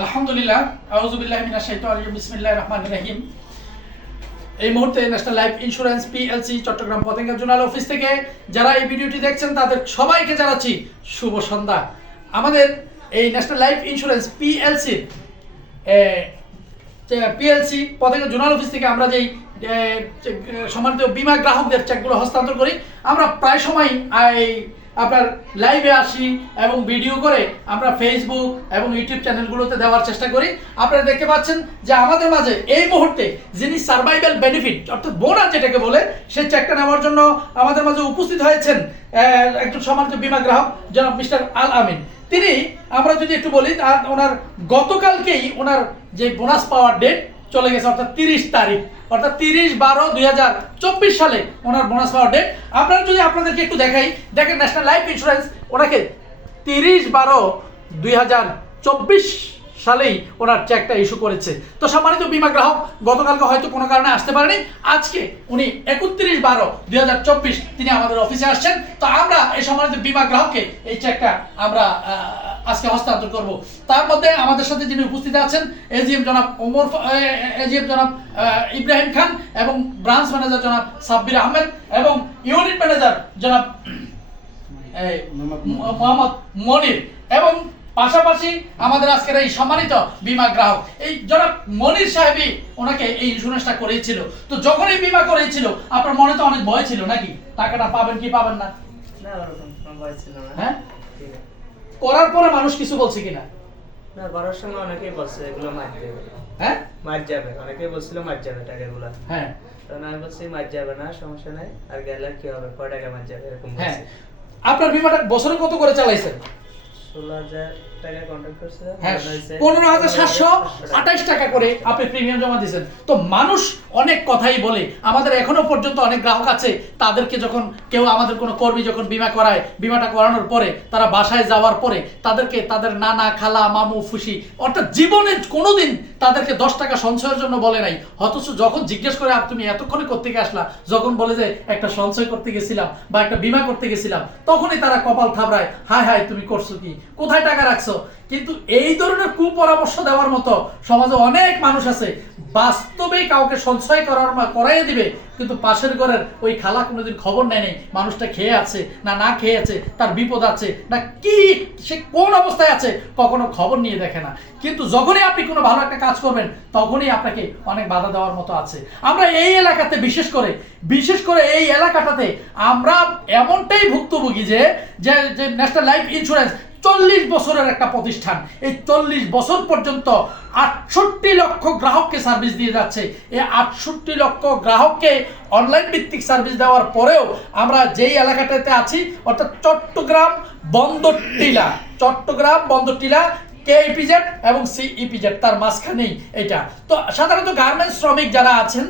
আলহামদুলিল্লাহ আউজুবিল্লাহ মিনাশ শাইতানির বিসমিল্লাহির রহমানির রহিম। এই মুহূর্তে national life insurance PLC Chattogram Patenga zonal office থেকে যারা এই ভিডিওটি দেখছেন, তাদের সবাইকে জানাচ্ছি শুভ সন্ধ্যা। আমাদের এই ন্যাশনাল লাইফ ইন্স্যুরেন্স পিএলসির পিএলসি পতেঙ্গা জোনাল অফিস থেকে আমরা যেই সম্মানিত বিমা গ্রাহকদের চেকগুলো হস্তান্তর করি, আমরা প্রায় সময় এই আপনার লাইভে আসি এবং ভিডিও করে আমরা ফেসবুক এবং ইউটিউব চ্যানেলগুলোতে দেওয়ার চেষ্টা করি। আপনারা দেখতে পাচ্ছেন যে আমাদের মাঝে এই মুহূর্তে যিনি সার্ভাইভাল বেনিফিট অর্থাৎ বোনাস যেটাকে বলে সেই চেকটা নেওয়ার জন্য আমাদের মাঝে উপস্থিত হয়েছেন একজন সম্মানিত বিমা গ্রাহক, জনাব মিস্টার আল আমিন। তিনি, আমরা যদি একটু বলি ওনার গতকালকেই ওনার যে বোনাস পাওয়ার ডেট চলে গেছে, অর্থাৎ তিরিশ তারিখ। অর্থাৎ তিরিশ বারো দুই হাজার চব্বিশ সালে ওনার বোনাস পাওয়ার ডেট আপনারা যদি আপনাদেরকে একটু দেখাই, দেখেন ন্যাশনাল লাইফ ইন্স্যুরেন্স ওনাকে তিরিশ বারো দুই হাজার চব্বিশ সালেই ওনার চেকটা ইস্যু করেছে। তো সম্মানিত বিমা গ্রাহক গতকালকে হয়তো কোনো কারণে আসতে পারেনি। আজকে উনি একত্রিশ বারো দুই হাজার চব্বিশ তিনি আমাদের অফিসে আসছেন। তো আমরা এই সম্মানিত বিমা গ্রাহককে এই চেকটা আমরা আজকে হস্তান্তর করব। তার মধ্যে আমাদের সাথে যিনি উপস্থিত আছেন এজিএম জনাব ওমর এজিএম জনাব ইব্রাহিম খান এবং ব্রাঞ্চ ম্যানেজার জনাব সাব্বির আহমেদ এবং ইউনিট ম্যানেজার জনাব মোহাম্মদ মনির এবং পাশাপাশি আমাদের আজকের এই সম্মানিত বিমা গ্রাহক এই জনাব মনির সাহেবই ওনাকে এই ইন্স্যুরেন্সটা করেছিল তো যখন এই বিমা করেছিল আপনার মনে তো অনেক ভয় ছিল নাকি? টাকাটা পাবেন কি পাবেন না? হ্যাঁ? করার পরে মানুষ কিছু বলছে কিনা? না করার সময় অনেকেই বলছে এগুলো মার দেবে হ্যাঁ? মার যাবে। অনেকেই বলছিল মার যাবে টাকাগুলো। হ্যাঁ। তখন আমি বলছি মার যাবে না সমস্যা নাই। আর গেলে কি হবে? কয় টাকা মার যাবে? এরকম হ্যাঁ। আপনার বিমাটা বছরে কত করে চালাইছেন? পনেরো হাজার সাতশো আঠাইশ টাকা করে আপনি প্রিমিয়াম জমা দিয়েছেন। তো মানুষ অনেক কথাই বলে আমাদের এখনও পর্যন্ত অনেক গ্রাহক আছে তাদেরকে যখন কেউ আমাদের কোনো কর্মী যখন বিমা করায় বিমাটা করানোর পরে তারা বাসায় যাওয়ার পরে তাদেরকে তাদের নানা খালা মামু ফুসি অর্থাৎ জীবনে কোনোদিন তাদেরকে দশ টাকা সঞ্চয়ের জন্য বলে নাই। অথচ যখন জিজ্ঞেস করে "আপ তুমি এতক্ষণে করতে আসলা? যখন বলে যে একটা সঞ্চয় করতে গেছিলাম বা একটা বিমা করতে গেছিলাম তখনই তারা কপাল থাবড়ায় হায় হায় তুমি করছ কি? কোথায় টাকা রাখছো? কিন্তু এই ধরনের কুপরামর্শ দেওয়ার মতো সমাজে অনেক মানুষ আছে, বাস্তবে কাউকে সঞ্চয় করার করাইয়ে দিবে, কিন্তু পাশের ঘরের ওই খালা কোনোদিন খবর নেয় নেই, মানুষটা খেয়ে আছে না না খেয়ে আছে, তার বিপদ আছে, না কি, সে কোন অবস্থায় আছে, কখনো খবর নিয়ে দেখে না। কিন্তু যখনই আপনি কোনো ভালো একটা কাজ করবেন, তখনই আপনাকে অনেক বাধা দেওয়ার মতো আছে। আমরা এই এলাকাতে বিশেষ করে বিশেষ করে এই এলাকাটাতে আমরা এমনটাই ভুক্তভোগী যে যে ন্যাশনাল লাইফ ইন্স্যুরেন্স চল্লিশ বছরের একটা প্রতিষ্ঠান। এই চল্লিশ বছর পর্যন্ত আটষট্টি লক্ষ গ্রাহককে সার্ভিস দিয়ে যাচ্ছে। এই আটষট্টি লক্ষ গ্রাহককে অনলাইন ভিত্তিক সার্ভিস দেওয়ার পরেও আমরা যেই এলাকাটাতে আছি, অর্থাৎ চট্টগ্রাম বন্দর টিলা। চট্টগ্রাম বন্দরটিলা কে ইপিজেড এবং সি ইপিজেড তার মাঝখানেই এটা। তো সাধারণত গার্মেন্টস শ্রমিক যারা আছেন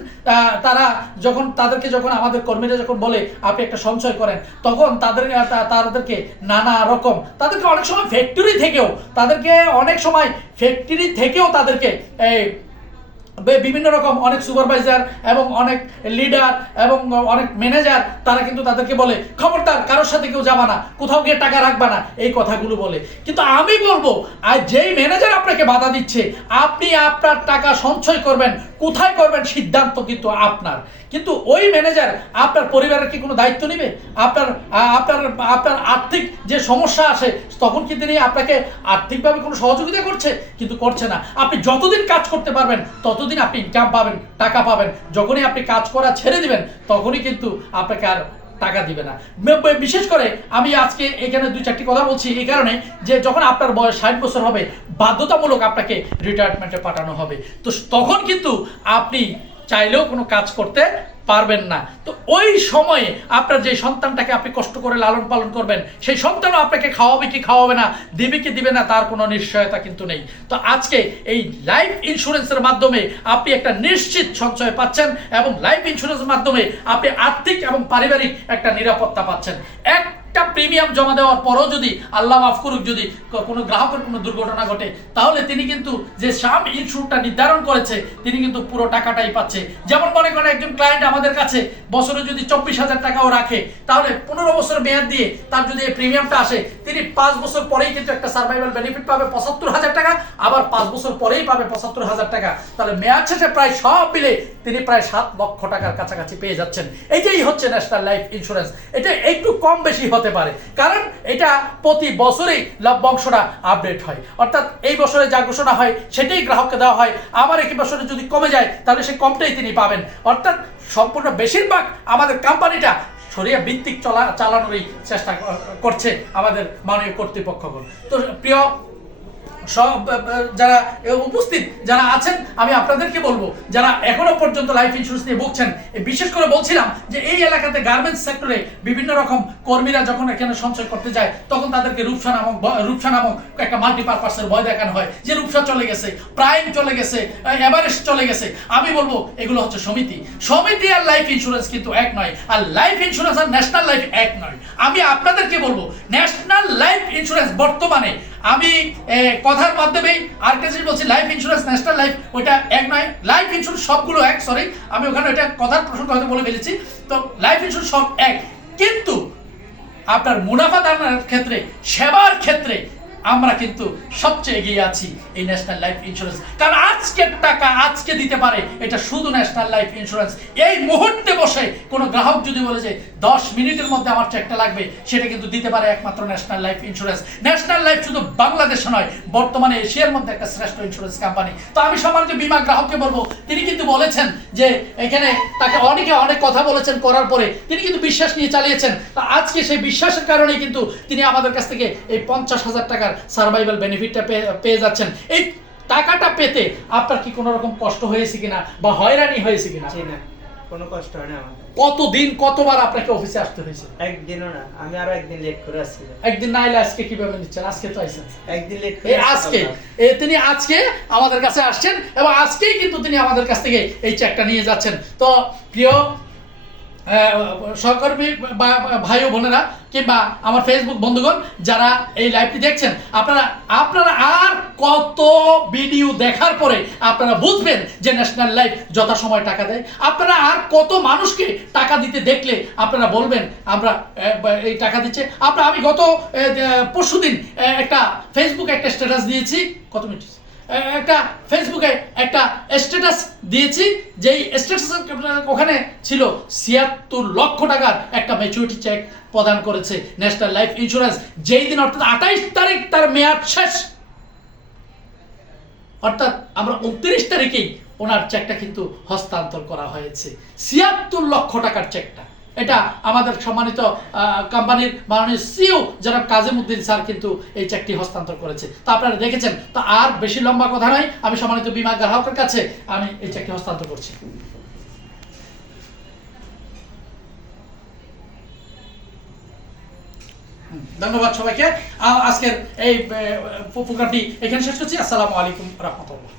তারা যখন, তাদেরকে যখন আমাদের কর্মীরা যখন বলে, আপনি একটা সঞ্চয় করেন, তখন তাদের তাদেরকে নানা রকম, তাদেরকে অনেক সময় ফ্যাক্টরি থেকেও, তাদেরকে অনেক সময় ফ্যাক্টরি থেকেও তাদেরকে, এই বিভিন্ন রকম অনেক সুপারভাইজার এবং অনেক লিডার এবং অনেক ম্যানেজার তারা কিন্তু তাদেরকে বলে, খবরদার, কারোর সাথে কেউ যাবা না, কোথাও গিয়ে টাকা রাখবা না। এই কথাগুলো বলে। কিন্তু আমি বলব, আর যেই ম্যানেজার আপনাকে বাধা দিচ্ছে, আপনি আপনার টাকা সঞ্চয় করবেন, কোথায় করবেন সিদ্ধান্ত কিন্তু আপনার। কিন্তু ওই ম্যানেজার আপনার পরিবারের কি কোনো দায়িত্ব নেবে? আপনার আপনার আপনার আর্থিক যে সমস্যা আসে তখন কি তিনি আপনাকে আর্থিকভাবে কোনো সহযোগিতা করছে? কিন্তু করছে না। আপনি যতদিন কাজ করতে পারবেন ততদিন আপনি ইনকাম পাবেন, টাকা পাবেন, যখনই আপনি কাজ করা ছেড়ে দিবেন, তখনই কিন্তু আপনাকে আর টাকা দিবে না। বিশেষ করে আমি আজকে এখানে দুই চারটি কথা বলছি, এই কারণে যে যখন আপনার বয়স ষাট বছর হবে, বাধ্যতামূলক আপনাকে রিটায়ারমেন্টে পাঠানো হবে। তো তখন কিন্তু আপনি চাইলেও কোনো কাজ করতে পারবেন না। তো ওই সময়ে আপনার যে সন্তানটাকে আপনি কষ্ট করে লালন পালন করবেন, সেই সন্তানও আপনাকে খাওয়াবে কি খাওয়াবে না, দেবে কি দিবে না, তার কোনো নিশ্চয়তা কিন্তু নেই। তো আজকে এই লাইফ ইন্স্যুরেন্সের মাধ্যমে আপনি একটা নিশ্চিত সঞ্চয় পাচ্ছেন এবং লাইফ ইন্স্যুরেন্সের মাধ্যমে আপনি আর্থিক এবং পারিবারিক একটা নিরাপত্তা পাচ্ছেন। প্রত্যেকটা প্রিমিয়াম জমা দেওয়ার পরও যদি আল্লাহ মাফ করুক, যদি কোনো গ্রাহকের কোনো দুর্ঘটনা ঘটে, তাহলে তিনি কিন্তু যে সাম ইনস্যুরটা নির্ধারণ করেছে, তিনি কিন্তু পুরো টাকাটাই পাচ্ছে। যেমন মনে করেন একজন ক্লায়েন্ট আমাদের কাছে বছরে যদি চব্বিশ হাজার টাকাও রাখে, তাহলে পনেরো বছর মেয়াদ দিয়ে তার যদি এই প্রিমিয়ামটা আসে, তিনি পাঁচ বছর পরেই কিন্তু একটা সার্ভাইভাল বেনিফিট পাবে পঁচাত্তর হাজার টাকা, আবার পাঁচ বছর পরেই পাবে পঁচাত্তর হাজার টাকা। তাহলে মেয়াদ শেষে প্রায় সব মিলে তিনি প্রায় সাত লক্ষ টাকার কাছাকাছি পেয়ে যাচ্ছেন। এটাই হচ্ছে ন্যাশনাল লাইফ ইন্স্যুরেন্স এটা একটু কম বেশি হতে পারে। কারণ এটা প্রতি বছরেই লভ্যাংশটা আপডেট হয়। অর্থাৎ এই বছরে যা ঘোষণা হয়, সেটাই গ্রাহককে দেওয়া হয়। আবার একই বছরে যদি কমে যায়, তাহলে সে কমটাই তিনি পাবেন। অর্থাৎ সম্পূর্ণ বেশিরভাগ আমাদের কোম্পানিটা সরিয়া ভিত্তিক চলা চালানোরই চেষ্টা করছে আমাদের মাননীয় কর্তৃপক্ষগণ। তো প্রিয় সব যারা উপস্থিত, যারা আছেন, আমি আপনাদেরকে বলব, যারা এখনও পর্যন্ত লাইফ ইন্স্যুরেন্স নিয়ে ভুগছেন বিশেষ করে বলছিলাম যে এই এলাকাতে গার্মেন্টস সেক্টরে বিভিন্ন রকম কর্মীরা যখন এখানে সঞ্চয় করতে যায়, তখন তাদেরকে রূপসা নামক রূপসা নামক একটা মাল্টিপারপাসের ভয় দেখানো হয়, যে রূপসা চলে গেছে প্রাইম চলে গেছে এভারেস্ট চলে গেছে। আমি বলব, এগুলো হচ্ছে সমিতি। সমিতি আর লাইফ ইন্স্যুরেন্স কিন্তু এক নয়, আর লাইফ ইন্স্যুরেন্স আর ন্যাশনাল লাইফ এক নয়। আমি আপনাদেরকে বলব ন্যাশনাল লাইফ ইন্স্যুরেন্স বর্তমানে আমি কথার মাধ্যমেই আর কাছে বলছি লাইফ ইন্স্যুরেন্স ন্যাশনাল লাইফ ওইটা এক নয়। লাইফ ইন্স্যুরেন্স সবগুলো এক সরি আমি ওখানে ওইটা কথার প্রসঙ্গ হয়তো বলে ফেলেছি। তো লাইফ ইন্স্যুরেন্স সব এক। কিন্তু আপনার মুনাফা দানার ক্ষেত্রে, সেবার ক্ষেত্রে আমরা কিন্তু সবচেয়ে এগিয়ে আছি এই ন্যাশনাল লাইফ ইন্স্যুরেন্স কারণ আজকের টাকা আজকে দিতে পারে, এটা শুধু ন্যাশনাল লাইফ ইন্স্যুরেন্স এই মুহূর্তে বসে কোনো গ্রাহক যদি বলে যে, দশ মিনিটের মধ্যে আমার চেকটা লাগবে, সেটা কিন্তু দিতে পারে একমাত্র national life insurance national life শুধু বাংলাদেশে নয়, বর্তমানে এশিয়ার মধ্যে একটা শ্রেষ্ঠ ইন্স্যুরেন্স কোম্পানি তো আমি সম্মানিত বীমা গ্রাহককে বলব, তিনি কিন্তু বলেছেন যে, এখানে তাকে অনেকে অনেক কথা বলেছেন করার পরে তিনি কিন্তু বিশ্বাস নিয়ে চালিয়েছেন। তো আজকে সেই বিশ্বাসের কারণে কিন্তু তিনি আমাদের কাছ থেকে এই পঞ্চাশ হাজার টাকার সার্ভাইভাল বেনিফিটটা পেয়ে যাচ্ছেন। এই টাকাটা পেতে আপনার কি কোনো রকম কষ্ট হয়েছে কিনা বা হয়রানি হয়েছে কিনা? কোনো কষ্ট হয় না আমার। কতদিন কতবার আপনাকে অফিসে আসতে হয়েছে? একদিনও না আমি আরও একদিন লেট করে আসছি। একদিন না এলে আজকে কীভাবে নিচ্ছেন? আজকে তো আইসেন। একদিন লেট করে আজকে তিনি আজকে আমাদের কাছে আসছেন এবং আজকেই কিন্তু তিনি আমাদের কাছ থেকে এই চেকটা নিয়ে যাচ্ছেন। তো প্রিয় সহকর্মী বা ভাই ও বোনেরা কিংবা আমার ফেসবুক বন্ধুগণ যারা এই লাইভটি দেখছেন, আপনারা আপনারা আর কত ভিডিও দেখার পরে আপনারা বুঝবেন যে ন্যাশনাল লাইফ যথাসময় টাকা দেয়। আপনারা আর কত মানুষকে টাকা দিতে দেখলে আপনারা বলবেন, আমরা এই টাকা দিচ্ছে। আপনারা, আমি গত পরশু দিন একটা ফেসবুকে একটা স্ট্যাটাস দিয়েছি। কত মিনিট? একটা ফেসবুকে একটা স্ট্যাটাস দিয়েছি, যেই স্ট্যাটাস ওখানে ছিল ছিয়াত্তর লক্ষ টাকার একটা ম্যাচুরিটি চেক প্রদান করেছে ন্যাশনাল লাইফ ইন্স্যুরেন্স যেই দিন অর্থাৎ আঠাইশ তারিখ তার মেয়াদ শেষ। অর্থাৎ আমরা উনত্রিশ তারিখেই ওনার চেকটা কিন্তু হস্তান্তর করা হয়েছে। ছিয়াত্তর লক্ষ টাকার চেকটা এটা আমাদের সম্মানিত কোম্পানির মাননীয় সিও যারা কাজেমুদ্দিন স্যার কিন্তু এই চেকটি হস্তান্তর করেছে। তা আপনারা দেখেছেন, তা আর বেশি লম্বা কথা নয়, আমি সম্মানিত বিমা গ্রাহকের কাছে আমি এই চেকটি হস্তান্তর করছি। ধন্যবাদ সবাইকে। আজকের এই প্রোগ্রামটি এখানে শেষ করছি। আসসালামু আলাইকুম রহমতুল্লাহ।